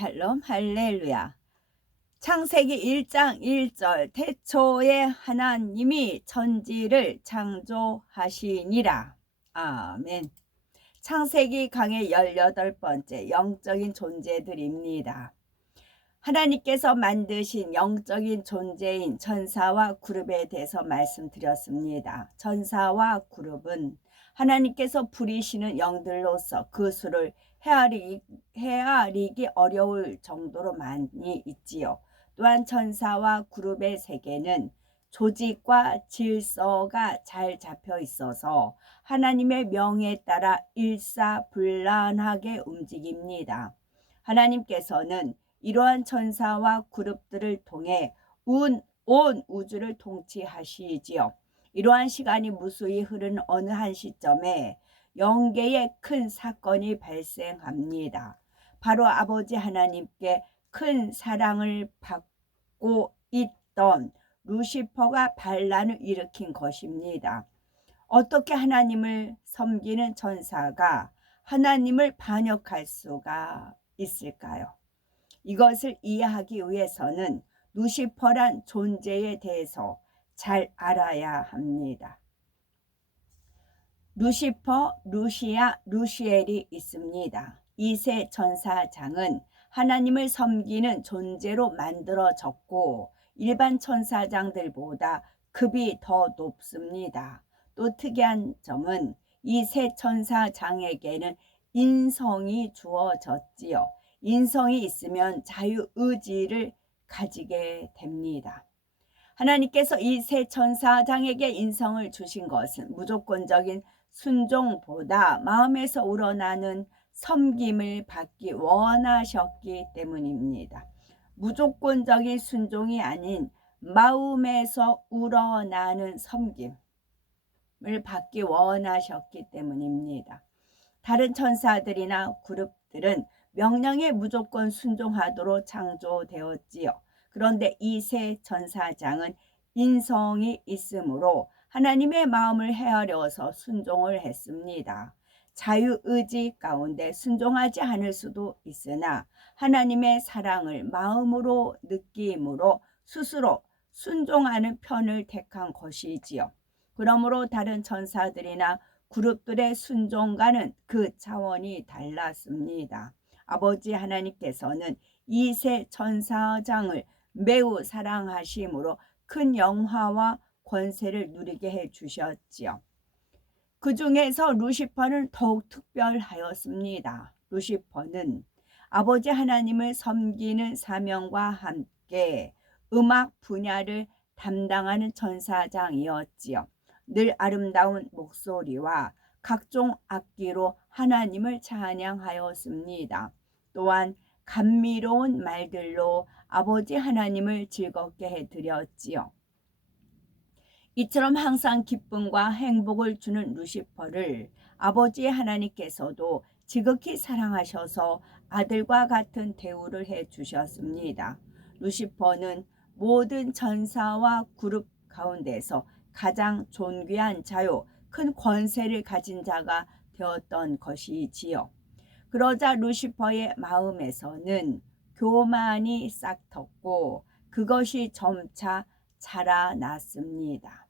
샬롬 할렐루야. 창세기 1장 1절 태초에 하나님이 천지를 창조하시니라. 아멘. 창세기 강의 18번째 영적인 존재들입니다. 하나님께서 만드신 영적인 존재인 천사와 그룹에 대해서 말씀드렸습니다. 천사와 그룹은 하나님께서 부리시는 영들로서 그 수를 헤아리기 어려울 정도로 많이 있지요. 또한 천사와 그룹의 세계는 조직과 질서가 잘 잡혀 있어서 하나님의 명에 따라 일사불란하게 움직입니다. 하나님께서는 이러한 천사와 그룹들을 통해 온 우주를 통치하시지요. 이러한 시간이 무수히 흐른 어느 한 시점에 영계에 큰 사건이 발생합니다. 바로 아버지 하나님께 큰 사랑을 받고 있던 루시퍼가 반란을 일으킨 것입니다. 어떻게 하나님을 섬기는 천사가 하나님을 반역할 수가 있을까요? 이것을 이해하기 위해서는 루시퍼란 존재에 대해서 잘 알아야 합니다. 루시퍼, 루시아, 루시엘이 있습니다. 이 세 천사장은 하나님을 섬기는 존재로 만들어졌고 일반 천사장들보다 급이 더 높습니다. 또 특이한 점은 이 세 천사장에게는 인성이 주어졌지요. 인성이 있으면 자유의지를 가지게 됩니다. 하나님께서 이 세 천사장에게 인성을 주신 것은 무조건적인 순종보다 마음에서 우러나는 섬김을 받기 원하셨기 때문입니다. 무조건적인 순종이 아닌 마음에서 우러나는 섬김을 받기 원하셨기 때문입니다. 다른 천사들이나 그룹들은 명령에 무조건 순종하도록 창조되었지요. 그런데 이 세 천사장은 인성이 있으므로 하나님의 마음을 헤아려서 순종을 했습니다. 자유의지 가운데 순종하지 않을 수도 있으나 하나님의 사랑을 마음으로 느낌으로 스스로 순종하는 편을 택한 것이지요. 그러므로 다른 천사들이나 그룹들의 순종과는 그 차원이 달랐습니다. 아버지 하나님께서는 이 세 천사장을 매우 사랑하심으로 큰 영화와 권세를 누리게 해주셨지요. 그 중에서 루시퍼는 더욱 특별하였습니다. 루시퍼는 아버지 하나님을 섬기는 사명과 함께 음악 분야를 담당하는 천사장이었지요. 늘 아름다운 목소리와 각종 악기로 하나님을 찬양하였습니다. 또한 감미로운 말들로 아버지 하나님을 즐겁게 해드렸지요. 이처럼 항상 기쁨과 행복을 주는 루시퍼를 아버지 하나님께서도 지극히 사랑하셔서 아들과 같은 대우를 해주셨습니다. 루시퍼는 모든 천사와 그룹 가운데서 가장 존귀한 자요, 큰 권세를 가진 자가 되었던 것이지요. 그러자 루시퍼의 마음에서는 교만이 싹텄고 그것이 점차 자라났습니다.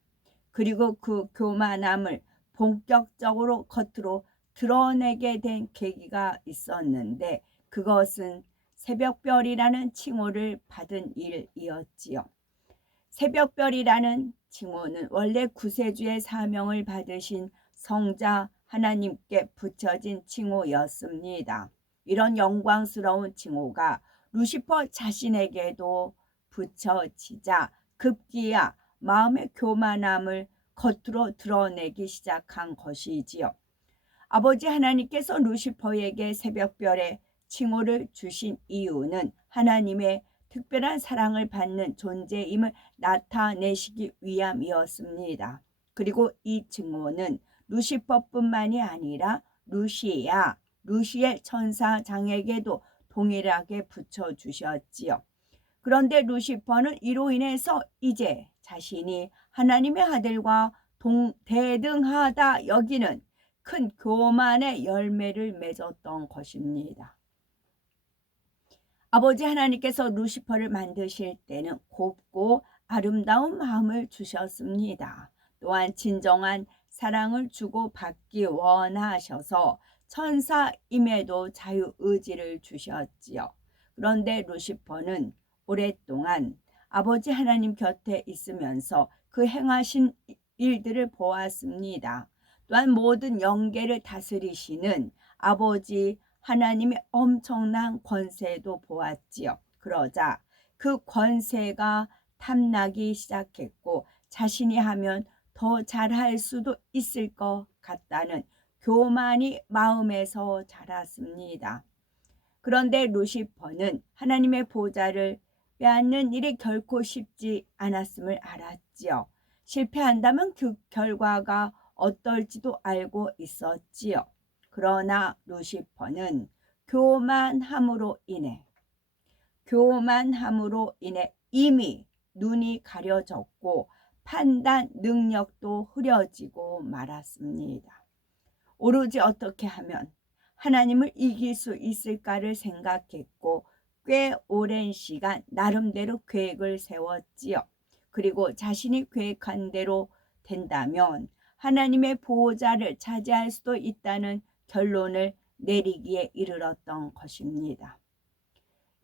그리고 그 교만함을 본격적으로 겉으로 드러내게 된 계기가 있었는데 그것은 새벽별이라는 칭호를 받은 일이었지요. 새벽별이라는 칭호는 원래 구세주의 사명을 받으신 성자 하나님께 붙여진 칭호였습니다. 이런 영광스러운 칭호가 루시퍼 자신에게도 붙여지자 급기야 마음의 교만함을 겉으로 드러내기 시작한 것이지요. 아버지 하나님께서 루시퍼에게 새벽별의 칭호를 주신 이유는 하나님의 특별한 사랑을 받는 존재임을 나타내시기 위함이었습니다. 그리고 이 칭호는 루시퍼뿐만이 아니라 루시아, 루시엘 천사장에게도 동일하게 붙여주셨지요. 그런데 루시퍼는 이로 인해서 이제 자신이 하나님의 아들과 대등하다 여기는 큰 교만의 열매를 맺었던 것입니다. 아버지 하나님께서 루시퍼를 만드실 때는 곱고 아름다운 마음을 주셨습니다. 또한 진정한 사랑을 주고 받기 원하셔서 천사임에도 자유의지를 주셨지요. 그런데 루시퍼는 오랫동안 아버지 하나님 곁에 있으면서 그 행하신 일들을 보았습니다. 또한 모든 영계를 다스리시는 아버지 하나님의 엄청난 권세도 보았지요. 그러자 그 권세가 탐나기 시작했고 자신이 하면 더 잘할 수도 있을 것 같다는 교만이 마음에서 자랐습니다. 그런데 루시퍼는 하나님의 보좌를 빼앗는 일이 결코 쉽지 않았음을 알았지요. 실패한다면 그 결과가 어떨지도 알고 있었지요. 그러나 루시퍼는 교만함으로 인해 이미 눈이 가려졌고 판단 능력도 흐려지고 말았습니다. 오로지 어떻게 하면 하나님을 이길 수 있을까를 생각했고 꽤 오랜 시간 나름대로 계획을 세웠지요. 그리고 자신이 계획한 대로 된다면 하나님의 보호자를 차지할 수도 있다는 결론을 내리기에 이르렀던 것입니다.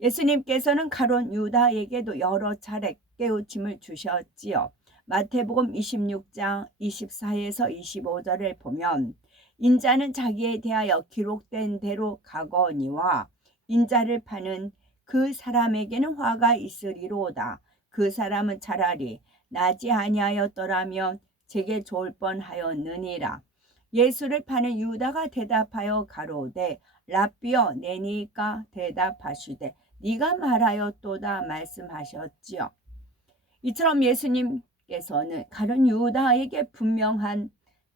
예수님께서는 가룟 유다에게도 여러 차례 깨우침을 주셨지요. 마태복음 26장 24에서 25절을 보면 인자는 자기에 대하여 기록된 대로 가거니와 인자를 파는 그 사람에게는 화가 있으리로다. 그 사람은 차라리 나지 아니하였더라면 제게 좋을 뻔하였느니라. 예수를 파는 유다가 대답하여 가로되 라삐어 내니까 대답하시되 네가 말하였도다 말씀하셨지요. 이처럼 예수님께서는 가룟 유다에게 분명한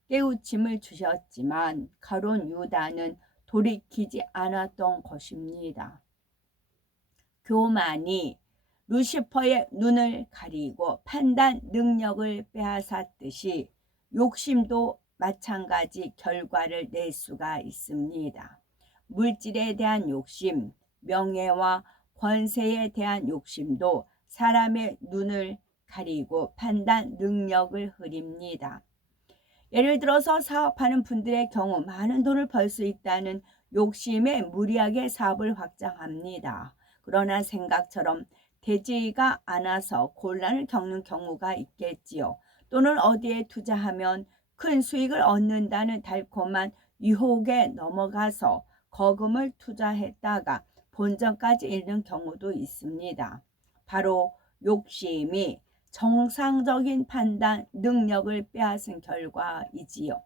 깨우침을 주셨지만 가룟 유다는 돌이키지 않았던 것입니다. 교만이 루시퍼의 눈을 가리고 판단 능력을 빼앗았듯이 욕심도 마찬가지 결과를 낼 수가 있습니다. 물질에 대한 욕심, 명예와 권세에 대한 욕심도 사람의 눈을 가리고 판단 능력을 흐립니다. 예를 들어서 사업하는 분들의 경우 많은 돈을 벌 수 있다는 욕심에 무리하게 사업을 확장합니다. 그러나 생각처럼 되지가 않아서 곤란을 겪는 경우가 있겠지요. 또는 어디에 투자하면 큰 수익을 얻는다는 달콤한 유혹에 넘어가서 거금을 투자했다가 본전까지 잃는 경우도 있습니다. 바로 욕심이 정상적인 판단 능력을 빼앗은 결과이지요.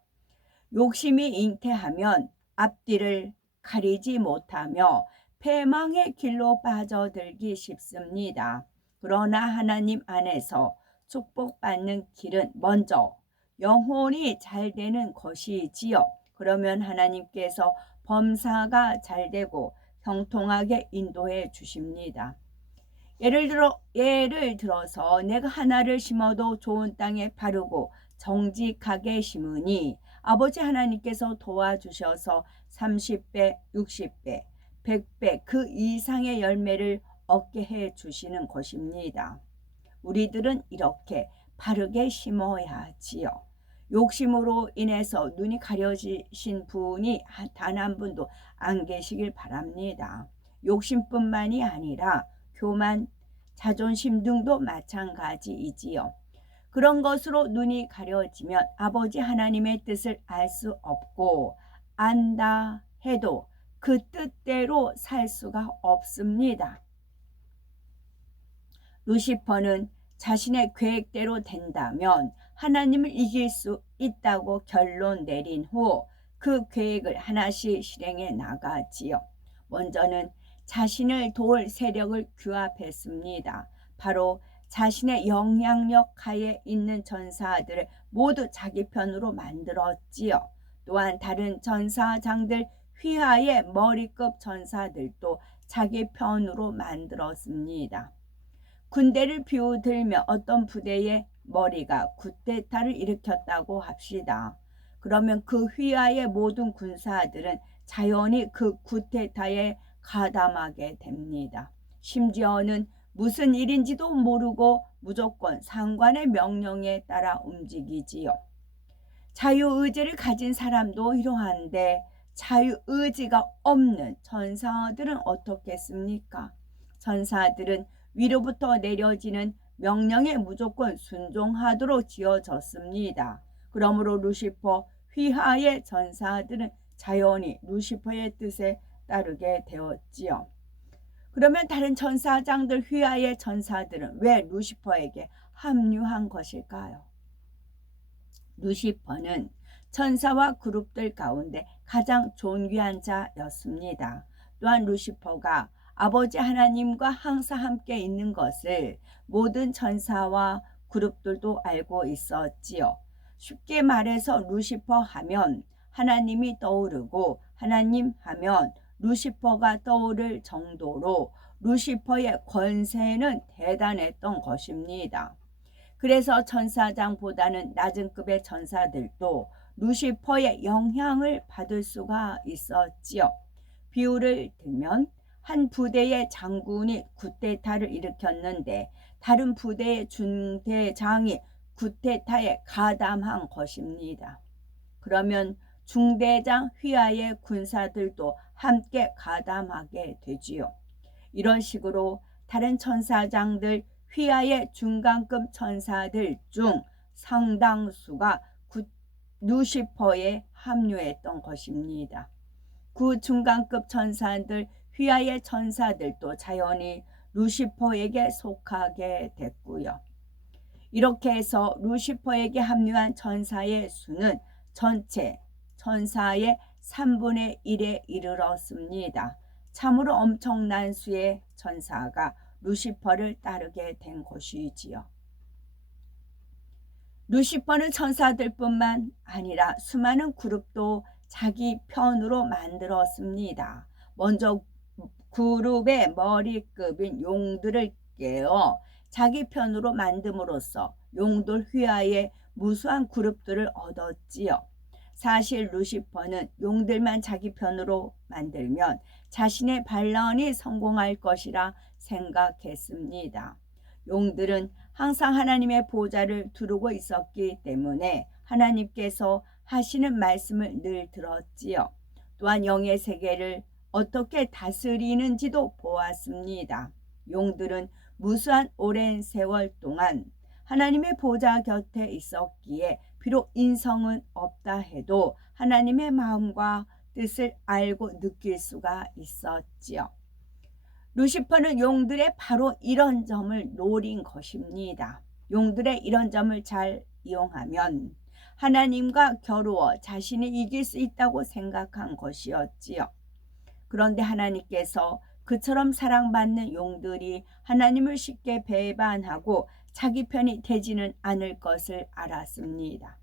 욕심이 잉태하면 앞뒤를 가리지 못하며 패망의 길로 빠져들기 쉽습니다. 그러나 하나님 안에서 축복받는 길은 먼저 영혼이 잘 되는 것이지요. 그러면 하나님께서 범사가 잘 되고 형통하게 인도해 주십니다. 예를 들어서 내가 하나를 심어도 좋은 땅에 바르고 정직하게 심으니 아버지 하나님께서 도와주셔서 30배, 60배, 100배 그 이상의 열매를 얻게 해 주시는 것입니다. 우리들은 이렇게 바르게 심어야지요. 욕심으로 인해서 눈이 가려지신 분이 단 한 분도 안 계시길 바랍니다. 욕심뿐만이 아니라 교만, 자존심 등도 마찬가지이지요. 그런 것으로 눈이 가려지면 아버지 하나님의 뜻을 알 수 없고 안다 해도 그 뜻대로 살 수가 없습니다. 루시퍼는 자신의 계획대로 된다면 하나님을 이길 수 있다고 결론 내린 후 그 계획을 하나씩 실행해 나가지요. 먼저는 자신을 도울 세력을 규합했습니다. 바로 자신의 영향력 하에 있는 전사들을 모두 자기 편으로 만들었지요. 또한 다른 전사장들 휘하의 머리급 전사들도 자기 편으로 만들었습니다. 군대를 비우들며 어떤 부대의 머리가 쿠데타를 일으켰다고 합시다. 그러면 그 휘하의 모든 군사들은 자연히 그 쿠데타에 가담하게 됩니다. 심지어는 무슨 일인지도 모르고 무조건 상관의 명령에 따라 움직이지요. 자유의지를 가진 사람도 이러한데 자유의지가 없는 천사들은 어떻겠습니까? 천사들은 위로부터 내려지는 명령에 무조건 순종하도록 지어졌습니다. 그러므로 루시퍼 휘하의 전사들은 자연히 루시퍼의 뜻에 따르게 되었지요. 그러면 다른 천사장들 휘하의 전사들은 왜 루시퍼에게 합류한 것일까요? 루시퍼는 천사와 그룹들 가운데 가장 존귀한 자였습니다. 또한 루시퍼가 아버지 하나님과 항상 함께 있는 것을 모든 천사와 그룹들도 알고 있었지요. 쉽게 말해서 루시퍼 하면 하나님이 떠오르고 하나님 하면 루시퍼가 떠오를 정도로 루시퍼의 권세는 대단했던 것입니다. 그래서 천사장보다는 낮은 급의 천사들도 루시퍼의 영향을 받을 수가 있었지요. 비유를 들면 한 부대의 장군이 쿠데타를 일으켰는데 다른 부대의 중대장이 쿠데타에 가담한 것입니다. 그러면 중대장 휘하의 군사들도 함께 가담하게 되지요. 이런 식으로 다른 천사장들 휘하의 중간급 천사들 중 상당수가 루시퍼에 합류했던 것입니다. 그 중간급 천사들 휘하의 천사들도 자연히 루시퍼에게 속하게 됐고요. 이렇게 해서 루시퍼에게 합류한 천사의 수는 전체 천사의 3분의 1에 이르렀습니다. 참으로 엄청난 수의 천사가 루시퍼를 따르게 된 것이지요. 루시퍼는 천사들뿐만 아니라 수많은 그룹도 자기 편으로 만들었습니다. 먼저 그룹의 머리급인 용들을 깨어 자기 편으로 만듦으로써 용들 휘하의 무수한 그룹들을 얻었지요. 사실 루시퍼는 용들만 자기 편으로 만들면 자신의 반란이 성공할 것이라 생각했습니다. 용들은 항상 하나님의 보좌를 두르고 있었기 때문에 하나님께서 하시는 말씀을 늘 들었지요. 또한 영의 세계를 어떻게 다스리는지도 보았습니다. 용들은 무수한 오랜 세월 동안 하나님의 보좌 곁에 있었기에 비록 인성은 없다 해도 하나님의 마음과 뜻을 알고 느낄 수가 있었지요. 루시퍼는 용들의 바로 이런 점을 노린 것입니다. 용들의 이런 점을 잘 이용하면 하나님과 겨루어 자신이 이길 수 있다고 생각한 것이었지요. 그런데 하나님께서 그처럼 사랑받는 용들이 하나님을 쉽게 배반하고 자기 편이 되지는 않을 것을 알았습니다.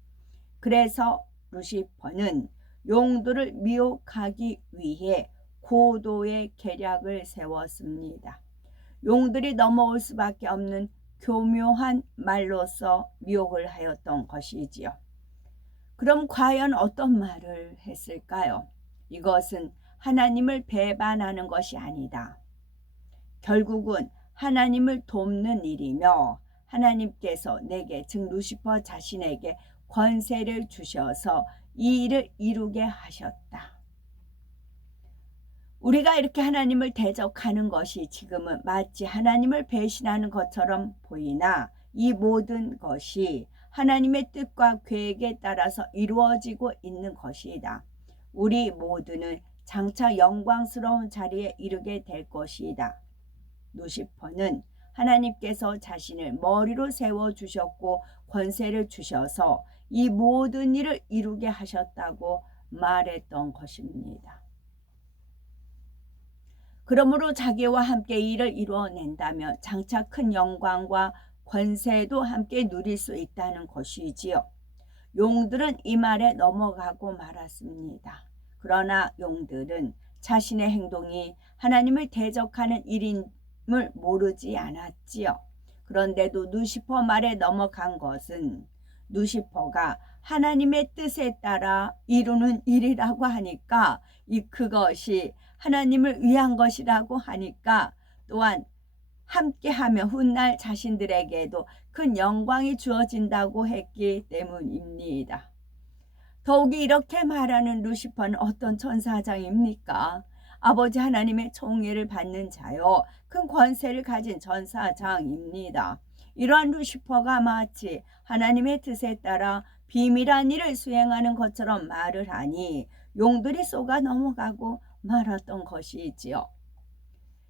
그래서 루시퍼는 용들을 미혹하기 위해 고도의 계략을 세웠습니다. 용들이 넘어올 수밖에 없는 교묘한 말로서 미혹을 하였던 것이지요. 그럼 과연 어떤 말을 했을까요? 이것은 하나님을 배반하는 것이 아니다. 결국은 하나님을 돕는 일이며 하나님께서 내게 즉 루시퍼 자신에게 권세를 주셔서 이 일을 이루게 하셨다. 우리가 이렇게 하나님을 대적하는 것이 지금은 마치 하나님을 배신하는 것처럼 보이나 이 모든 것이 하나님의 뜻과 계획에 따라서 이루어지고 있는 것이다. 우리 모두는 장차 영광스러운 자리에 이르게 될 것이다. 루시퍼는 하나님께서 자신을 머리로 세워주셨고 권세를 주셔서 이 모든 일을 이루게 하셨다고 말했던 것입니다. 그러므로 자기와 함께 일을 이루어낸다면 장차 큰 영광과 권세도 함께 누릴 수 있다는 것이지요. 용들은 이 말에 넘어가고 말았습니다. 그러나 용들은 자신의 행동이 하나님을 대적하는 일임을 모르지 않았지요. 그런데도 루시퍼 말에 넘어간 것은 루시퍼가 하나님의 뜻에 따라 이루는 일이라고 하니까 그것이 하나님을 위한 것이라고 하니까 또한 함께하며 훗날 자신들에게도 큰 영광이 주어진다고 했기 때문입니다. 더욱이 이렇게 말하는 루시퍼는 어떤 천사장입니까? 아버지 하나님의 총애를 받는 자요, 큰 권세를 가진 전사장입니다. 이러한 루시퍼가 마치 하나님의 뜻에 따라 비밀한 일을 수행하는 것처럼 말을 하니 용들이 쏘가 넘어가고 말았던 것이지요.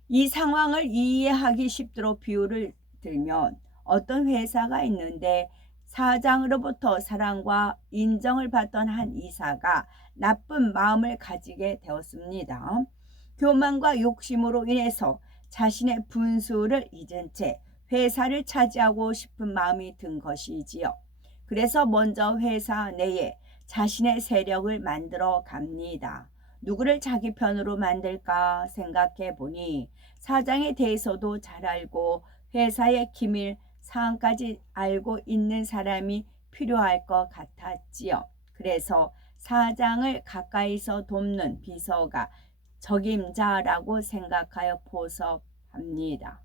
이 상황을 이해하기 쉽도록 비유를 들면, 어떤 회사가 있는데 사장으로부터 사랑과 인정을 받던 한 이사가 나쁜 마음을 가지게 되었습니다. 교만과 욕심으로 인해서 자신의 분수를 잊은 채 회사를 차지하고 싶은 마음이 든 것이지요. 그래서 먼저 회사 내에 자신의 세력을 만들어 갑니다. 누구를 자기 편으로 만들까 생각해 보니 사장에 대해서도 잘 알고 회사의 기밀 사항까지 알고 있는 사람이 필요할 것 같았지요. 그래서 사장을 가까이서 돕는 비서가 적임자라고 생각하여 포섭합니다.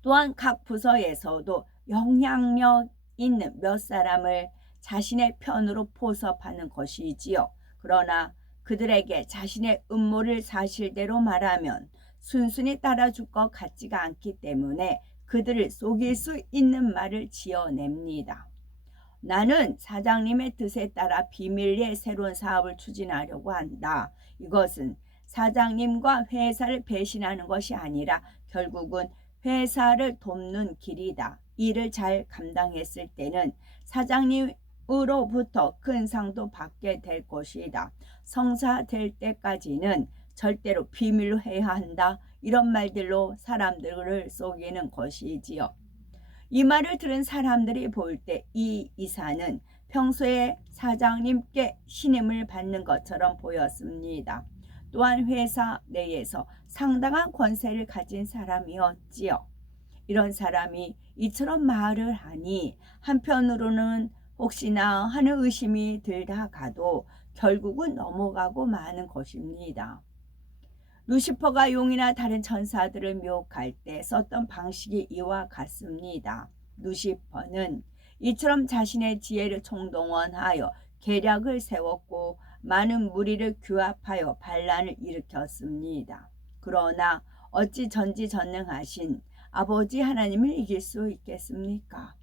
또한 각 부서에서도 영향력 있는 몇 사람을 자신의 편으로 포섭하는 것이지요. 그러나 그들에게 자신의 음모를 사실대로 말하면 순순히 따라줄 것 같지가 않기 때문에 그들을 속일 수 있는 말을 지어냅니다. 나는 사장님의 뜻에 따라 비밀리에 새로운 사업을 추진하려고 한다. 이것은 사장님과 회사를 배신하는 것이 아니라 결국은 회사를 돕는 길이다. 일을 잘 감당했을 때는 사장님으로부터 큰 상도 받게 될 것이다. 성사될 때까지는 절대로 비밀로 해야 한다. 이런 말들로 사람들을 속이는 것이지요. 이 말을 들은 사람들이 볼 때 이 이사는 평소에 사장님께 신임을 받는 것처럼 보였습니다. 또한 회사 내에서 상당한 권세를 가진 사람이었지요. 이런 사람이 이처럼 말을 하니 한편으로는 혹시나 하는 의심이 들다가도 결국은 넘어가고 마는 것입니다. 루시퍼가 용이나 다른 천사들을 미혹할 때 썼던 방식이 이와 같습니다. 루시퍼는 이처럼 자신의 지혜를 총동원하여 계략을 세웠고 많은 무리를 규합하여 반란을 일으켰습니다. 그러나 어찌 전지전능하신 아버지 하나님을 이길 수 있겠습니까?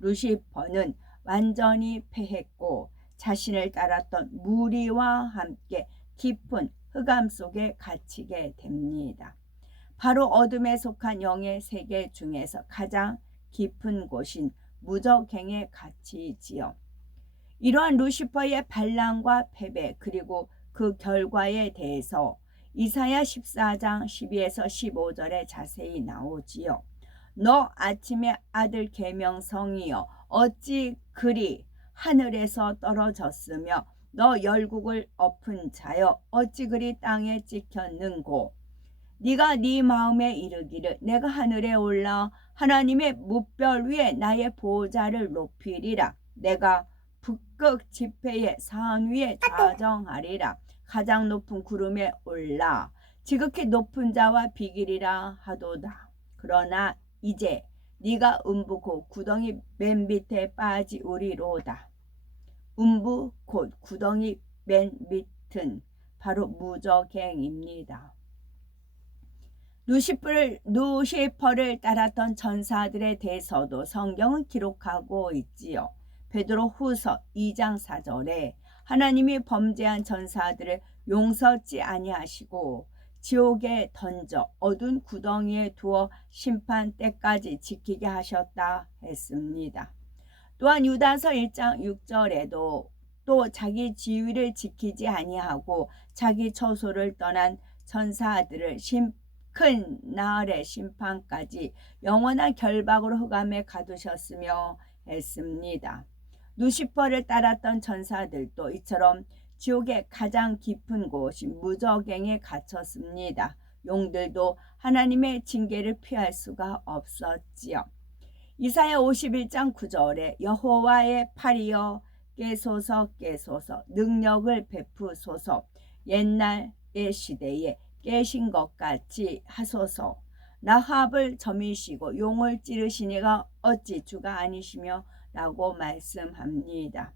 루시퍼는 완전히 패했고 자신을 따랐던 무리와 함께 깊은 흑암 속에 갇히게 됩니다. 바로 어둠에 속한 영의 세계 중에서 가장 깊은 곳인 무저갱에 갇히지요. 이러한 루시퍼의 반란과 패배 그리고 그 결과에 대해서 이사야 14장 12에서 15절에 자세히 나오지요. 너 아침의 아들 계명성이여 어찌 그리 하늘에서 떨어졌으며 너 열국을 엎은 자여 어찌 그리 땅에 찍혔는고. 네가 네 마음에 이르기를 내가 하늘에 올라 하나님의 무별 위에 나의 보좌를 높이리라. 내가 북극 지폐의 산 위에 좌정하리라. 가장 높은 구름에 올라 지극히 높은 자와 비기리라 하도다. 그러나 이제 네가 음부 곧 구덩이 맨 밑에 빠지우리로다. 음부 곧 구덩이 맨 밑은 바로 무저갱입니다. 루시퍼를 따랐던 전사들에 대해서도 성경은 기록하고 있지요. 베드로 후서 2장 4절에 하나님이 범죄한 전사들을 용서치 아니하시고 지옥에 던져 어두운 구덩이에 두어 심판 때까지 지키게 하셨다 했습니다. 또한 유다서 1장 6절에도 또 자기 지위를 지키지 아니하고 자기 처소를 떠난 천사들을 큰 날의 심판까지 영원한 결박으로 흑암에 가두셨으며 했습니다. 루시퍼를 따랐던 천사들도 이처럼 지옥의 가장 깊은 곳인 무저갱에 갇혔습니다. 용들도 하나님의 징계를 피할 수가 없었지요. 이사야 51장 9절에 여호와의 팔이여 깨소서 깨소서 능력을 베푸소서 옛날의 시대에 깨신 것 같이 하소서. 라합을 점이시고 용을 찌르시니가 어찌 주가 아니시며 라고 말씀합니다.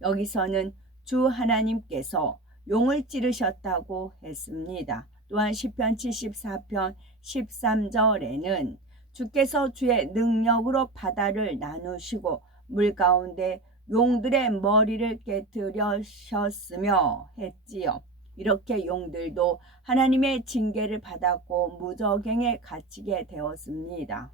여기서는 주 하나님께서 용을 찌르셨다고 했습니다. 또한 시편 74편 13절에는 주께서 주의 능력으로 바다를 나누시고 물 가운데 용들의 머리를 깨뜨려셨으며 했지요. 이렇게 용들도 하나님의 징계를 받았고 무저갱에 갇히게 되었습니다.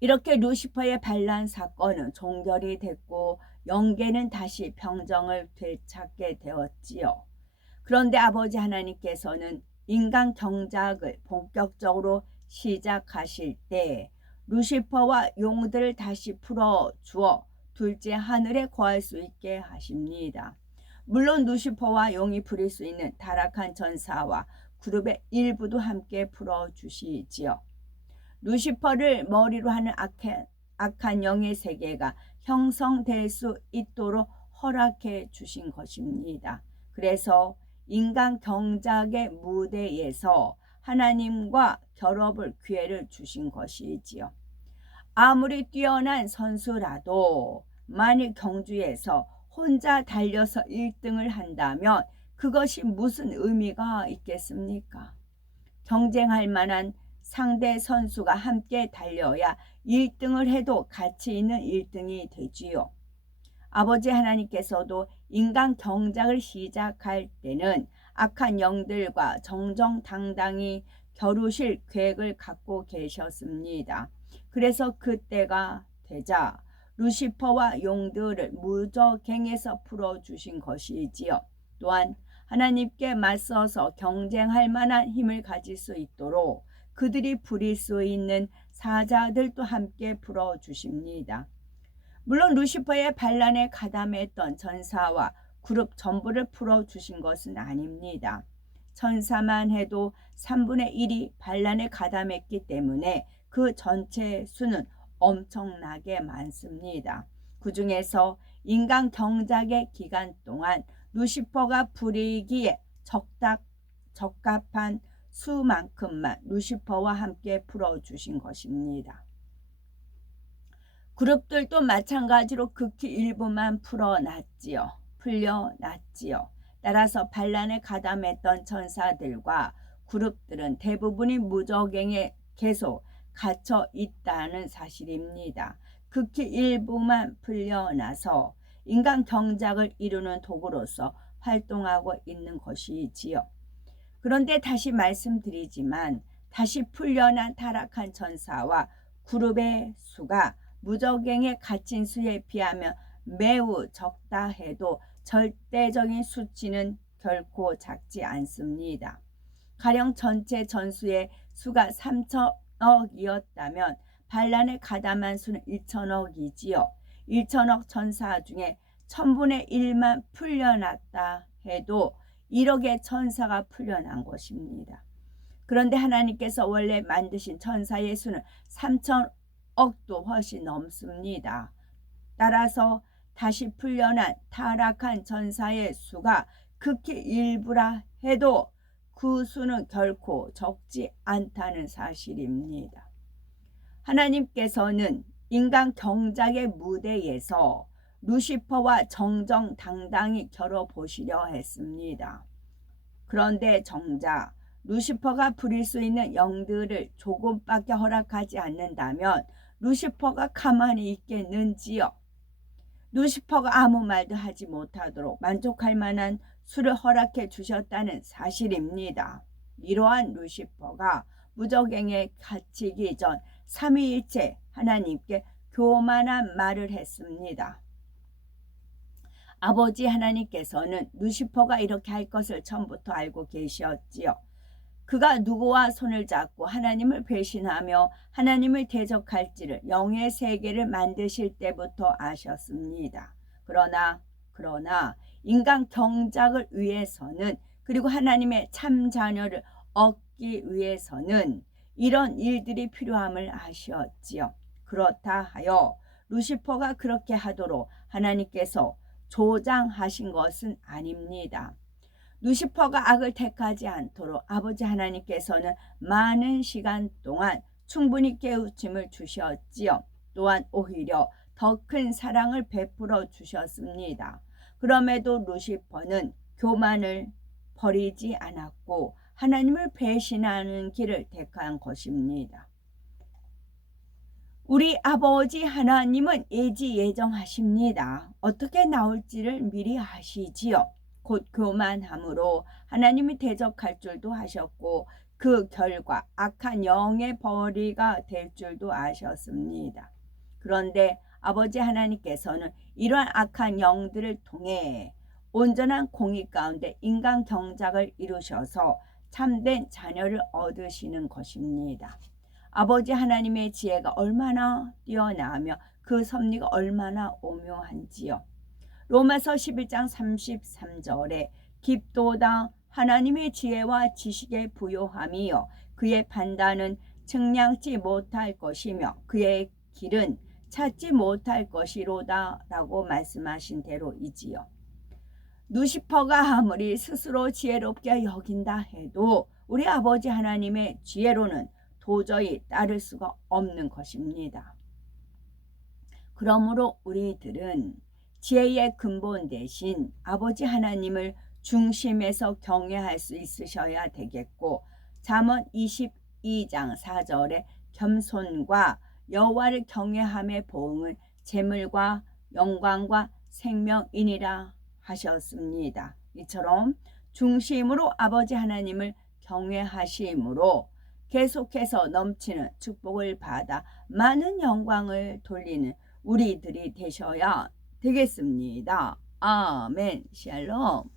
이렇게 루시퍼의 반란 사건은 종결이 됐고 영계는 다시 평정을 되찾게 되었지요. 그런데 아버지 하나님께서는 인간 경작을 본격적으로 시작하실 때 루시퍼와 용들을 다시 풀어주어 둘째 하늘에 거할 수 있게 하십니다. 물론 루시퍼와 용이 부릴 수 있는 타락한 전사와 그룹의 일부도 함께 풀어주시지요. 루시퍼를 머리로 하는 악한 영의 세계가 형성될 수 있도록 허락해 주신 것입니다. 그래서 인간 경작의 무대에서 하나님과 결합을 기회를 주신 것이지요. 아무리 뛰어난 선수라도 만일 경주에서 혼자 달려서 1등을 한다면 그것이 무슨 의미가 있겠습니까? 경쟁할 만한 상대 선수가 함께 달려야 1등을 해도 가치 있는 1등이 되지요. 아버지 하나님께서도 인간 경작을 시작할 때는 악한 영들과 정정당당히 겨루실 계획을 갖고 계셨습니다. 그래서 그때가 되자 루시퍼와 용들을 무저갱에서 풀어주신 것이지요. 또한 하나님께 맞서서 경쟁할 만한 힘을 가질 수 있도록 그들이 부릴 수 있는 사자들도 함께 풀어주십니다. 물론 루시퍼의 반란에 가담했던 전사와 그룹 전부를 풀어주신 것은 아닙니다. 천사만 해도 3분의 1이 반란에 가담했기 때문에 그 전체 수는 엄청나게 많습니다. 그 중에서 인간 경작의 기간 동안 루시퍼가 부리기에 적합한 수만큼만 루시퍼와 함께 풀어주신 것입니다. 그룹들도 마찬가지로 극히 일부만 풀려났지요. 따라서 반란에 가담했던 천사들과 그룹들은 대부분이 무저갱에 계속 갇혀 있다는 사실입니다. 극히 일부만 풀려나서 인간 경작을 이루는 도구로서 활동하고 있는 것이지요. 그런데 다시 말씀드리지만 다시 풀려난 타락한 천사와 그룹의 수가 무저갱에 갇힌 수에 비하면 매우 적다 해도 절대적인 수치는 결코 작지 않습니다. 가령 전체 전수의 수가 3천억이었다면 반란에 가담한 수는 1천억이지요. 1천억 천사 중에 1000분의 1만 풀려났다 해도 1억의 천사가 풀려난 것입니다. 그런데 하나님께서 원래 만드신 천사의 수는 3천억도 훨씬 넘습니다. 따라서 다시 풀려난 타락한 천사의 수가 극히 일부라 해도 그 수는 결코 적지 않다는 사실입니다. 하나님께서는 인간 경작의 무대에서 루시퍼와 정정당당히 겨뤄보시려 했습니다. 그런데 정작 루시퍼가 부릴 수 있는 영들을 조금밖에 허락하지 않는다면 루시퍼가 가만히 있겠는지요? 루시퍼가 아무 말도 하지 못하도록 만족할 만한 수를 허락해 주셨다는 사실입니다. 이러한 루시퍼가 무저갱에 갇히기 전 삼위일체 하나님께 교만한 말을 했습니다. 아버지 하나님께서는 루시퍼가 이렇게 할 것을 처음부터 알고 계셨지요. 그가 누구와 손을 잡고 하나님을 배신하며 하나님을 대적할지를 영의 세계를 만드실 때부터 아셨습니다. 그러나 인간 경작을 위해서는 그리고 하나님의 참 자녀를 얻기 위해서는 이런 일들이 필요함을 아셨지요. 그렇다 하여 루시퍼가 그렇게 하도록 하나님께서 조장하신 것은 아닙니다. 루시퍼가 악을 택하지 않도록 아버지 하나님께서는 많은 시간 동안 충분히 깨우침을 주셨지요. 또한 오히려 더 큰 사랑을 베풀어 주셨습니다. 그럼에도 루시퍼는 교만을 버리지 않았고 하나님을 배신하는 길을 택한 것입니다. 우리 아버지 하나님은 예정하십니다. 어떻게 나올지를 미리 아시지요. 곧 교만함으로 하나님이 대적할 줄도 아셨고 그 결과 악한 영의 벌이가 될 줄도 아셨습니다. 그런데 아버지 하나님께서는 이러한 악한 영들을 통해 온전한 공의 가운데 인간 경작을 이루셔서 참된 자녀를 얻으시는 것입니다. 아버지 하나님의 지혜가 얼마나 뛰어나며 그 섭리가 얼마나 오묘한지요. 로마서 11장 33절에 깊도다 하나님의 지혜와 지식의 부요함이요 그의 판단은 측량치 못할 것이며 그의 길은 찾지 못할 것이로다 라고 말씀하신 대로이지요. 루시퍼가 아무리 스스로 지혜롭게 여긴다 해도 우리 아버지 하나님의 지혜로는 도저히 따를 수가 없는 것입니다. 그러므로 우리들은 지혜의 근본 대신 아버지 하나님을 중심에서 경외할 수 있으셔야 되겠고 잠언 22장 4절에 겸손과 여호와를 경외함의 보응은 재물과 영광과 생명이니라 하셨습니다. 이처럼 중심으로 아버지 하나님을 경외하심으로 계속해서 넘치는 축복을 받아 많은 영광을 돌리는 우리들이 되셔야 되겠습니다. 아멘. 샬롬.